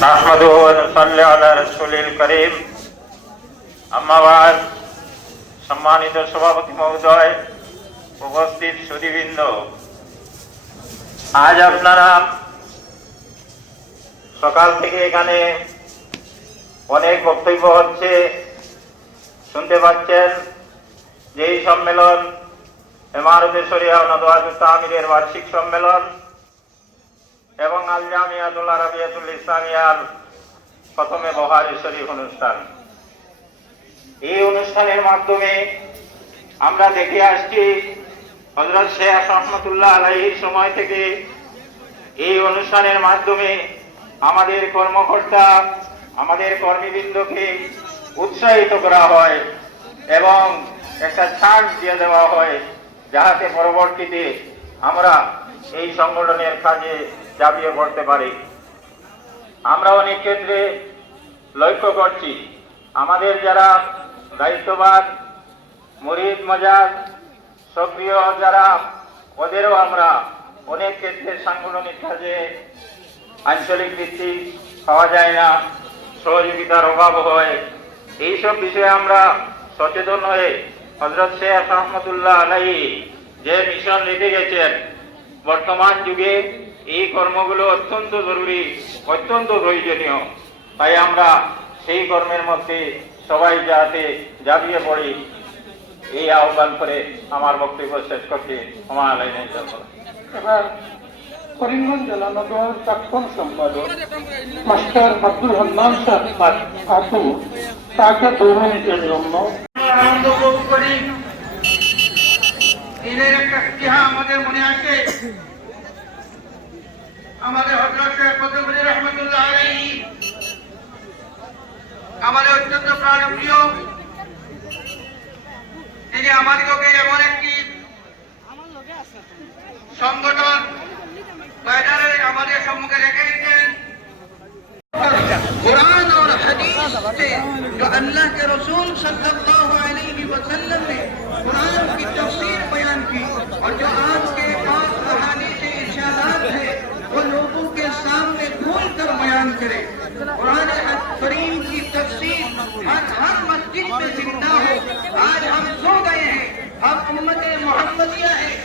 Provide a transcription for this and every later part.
نحمده ونصلي على رسول الكريم أما بعد সম্মানিত সভাপতি মহোদয় উপস্থিত সুদীবৃন্দ আজ আপনারা সকাল থেকে এখানে অনেক বক্তব্য হচ্ছে শুনতে পাচ্ছেন যে এই সম্মেলন এমারতে শরিয়া নদওয়াজুত আমিরের বার্ষিক সম্মেলন এবং আল জামিয়াতুল আরবিয়াতুল ইসলামিয়ার প্রথমে বহারি শরীফ অনুষ্ঠান। এই অনুষ্ঠানের মাধ্যমে আমরা দেখে আসছি হজরত শেখ রহমতুল্লাহ আলাইহির সময় থেকে এই অনুষ্ঠানের মাধ্যমে আমাদের কর্মকর্তা, আমাদের কর্মীবৃন্দকে উৎসাহিত করা হয় এবং একটা ছাড় দিয়ে দেওয়া হয়। যাহাতে পরবর্তীতে আমরা এই সংগঠনের কাজে চাপিয়ে পড়তে পারি। আমরা অনেক ক্ষেত্রে লক্ষ্য করছি, আমাদের যারা দায়িত্ববান, মরিদ মজাজ, সক্রিয় যারা, ওদেরও আমরা অনেক ক্ষেত্রে সাংগঠনিক কাজে আঞ্চলিক ভিত্তিক পাওয়া যায় না, সহযোগিতার অভাব হয়। এইসব বিষয়ে আমরা সচেতন হয়ে হজরত শেখ রহমতুল্লাহ আলাই যে মিশন রেখে গেছেন, বর্তমান যুগে এই কর্মগুলো অত্যন্ত জরুরি, অত্যন্ত প্রয়োজনীয়। তাই আমরা সেই কর্মের মধ্যে সবাই যাতে জাবিয়ে পড়ি, এই আহ্বান করে আমার বক্তব্য শেষ করছি। আমার জন্য। এবার করিমগঞ্জ জেলা নগর প্রাক্তন সম্পাদক মাস্টার আব্দুল রহমান সাহেব তাকে দু জন্য আনন্দ উপভোগ করি ঈদের একটা ইতিহাস আমাদের মনে আছে আমাদের হজরত ফজলুল রহমতুল্লাহ আলাইহি আমাদের অত্যন্ত প্রাণপ্রিয় তিনি আমাদেরকে এমন একটি সংগঠন ময়দানে আমাদের সম্মুখে রেখে দিয়েছেন कुरान और हदीस से जो अल्लाह के रसूल सल्लल्लाहु علیہ وسلم نے قرآن کی تفسیر بیان کی اور جو آج کے پاس کہانی کے ارشادات ہیں، وہ لوگوں کے سامنے کھول کر بیان کرے قرآن کریم کی تفسیر ہر ہر مسجد میں زندہ ہو آج ہم سو گئے ہیں ہم امت محمدیہ ہے۔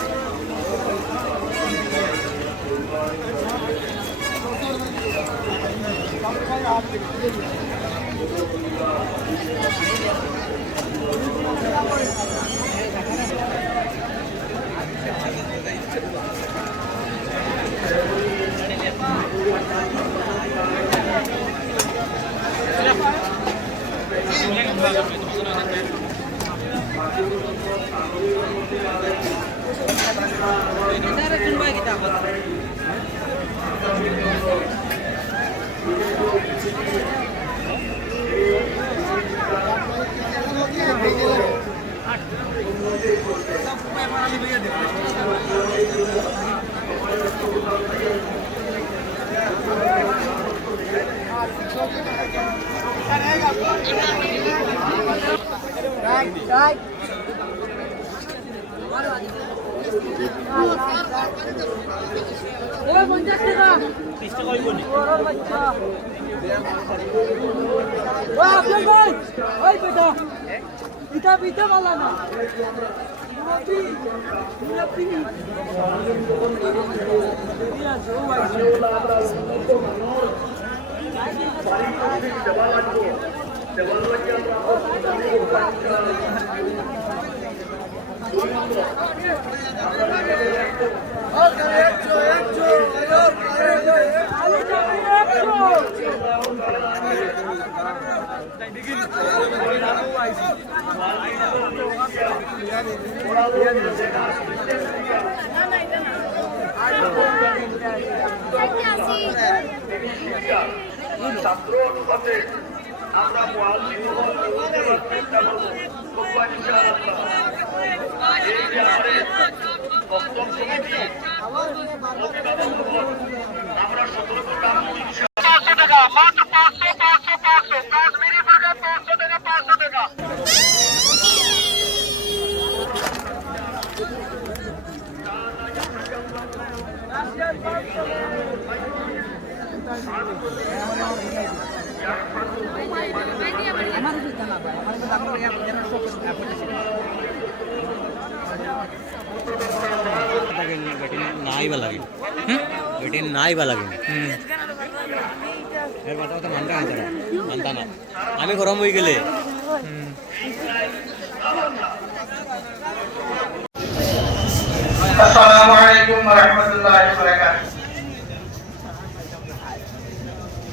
나 Right, right. পিতা পিতা বলা না মুরব্বি মুরব্বি ছাত্র অনুপাতে আমরা মোয়াল্লিম তবুয়া ইনশাআল্লাহ নাইবা নাইবা লাগে আমি গরম হয়ে গেলে আসসালামু عليكم ورحمة الله وبركاته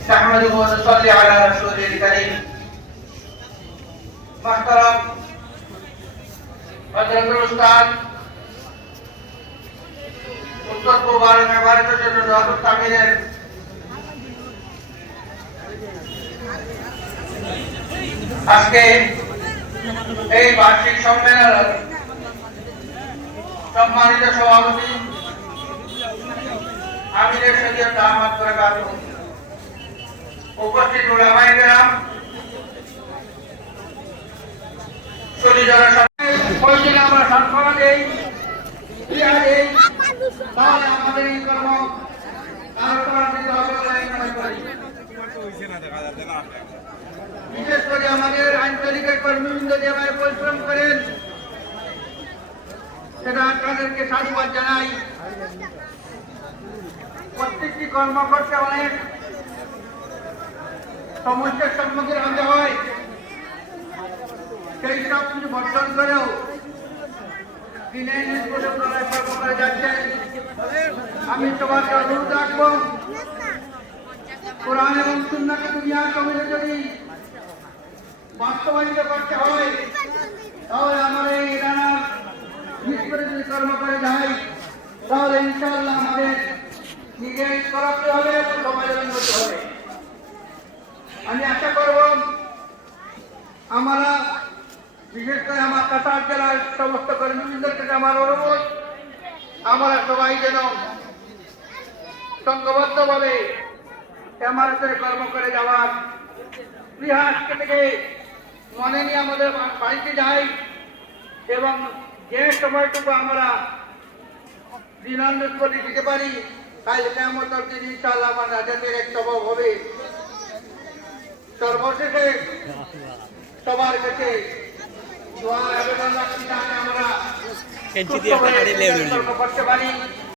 نحمده ونصلي على رسوله الكريم محترم হজরত উস্তাদ উত্তর পূর্ব ভারতের জন্য রহমত তামিরের আজকে এই বার্ষিক সম্মেলন সম্মানিত সভাপতি আমিরের উপস্থিত সাথে প্রয়োজনে আমরা সান্ত্বনা দেই। তাহলে আমাদের এই কর্ম আরও ত্বরান্বিত হবে বলে আমি মনে করি। বিশেষ করে আমাদের আঞ্চলিকের কর্মীবৃন্দ যেভাবে পরিশ্রম করেন, সেটা তাদেরকে সাধুবাদ জানাই। প্রত্যেকটি কর্মকর্তা অনেক সমস্যার সম্মুখীন হতে হয়। সেই সব কিছু বর্জন করেও করার কর্ম করে আমি তোমাকে অনুরোধ রাখব, কোরআন এবং সুন্নাকে দুনিয়া কমিটি যদি বাস্তবায়িত করতে হয়, তাহলে আমার এই এলাকার ভিতরে যদি কর্ম করে যাই তাহলে ইনশাআল্লাহ আমাদের নিজে করাতে হবে সমাজের হবে। আমি আশা করব, আমরা বিশেষ করে আমার কাছাড় জেলার সমস্ত কর্মীদের কাছে আমার অনুরোধ, আমরা সবাই যেন সংঘবদ্ধভাবে এমারতের কর্ম করে যাওয়ার ইতিহাস থেকে মনে নিয়ে আমাদের বাড়িতে যাই এবং যে সময়টুকু আমরা দিনানুষ্পতি দিতে পারি কাল কেমন দিন ইনশাআল্লাহ আমার রাজাদের এক স্বভাব হবে। সর্বশেষে সবার কাছে দোয়া আবেদন রাখছি যাতে আমরা করতে পারি